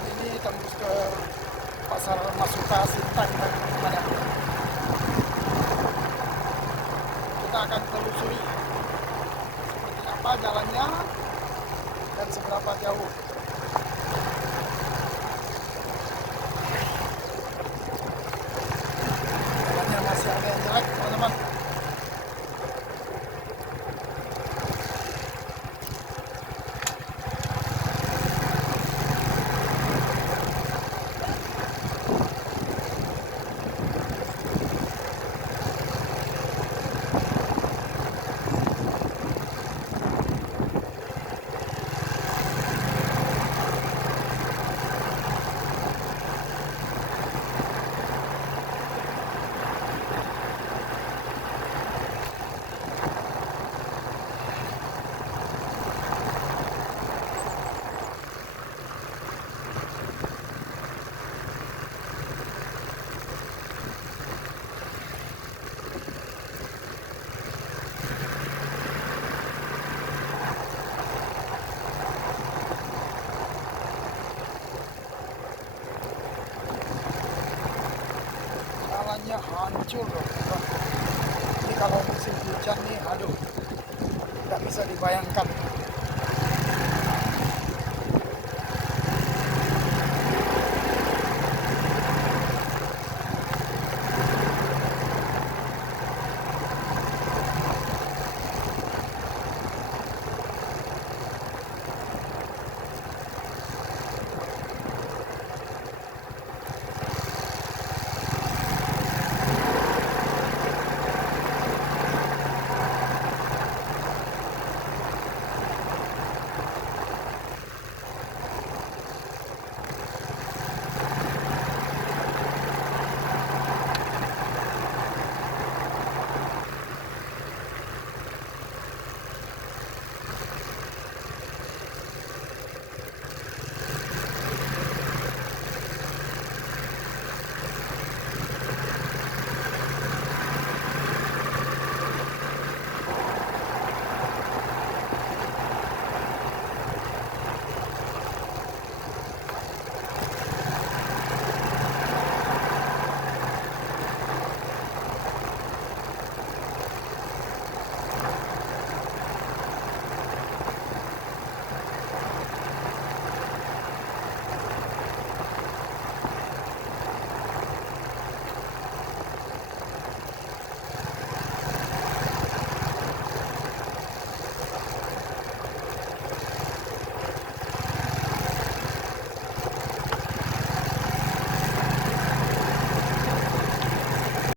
jalan ini tembus ke Pasar Masuka Sintang dan Padang. Kita akan telusuri seperti apa jalannya dan seberapa jauh. Jalannya masih agak jelek, teman-teman. Jalannya hancur loh, teman. Ini kalau musim hujan nih, aduh, nggak bisa dibayangkan.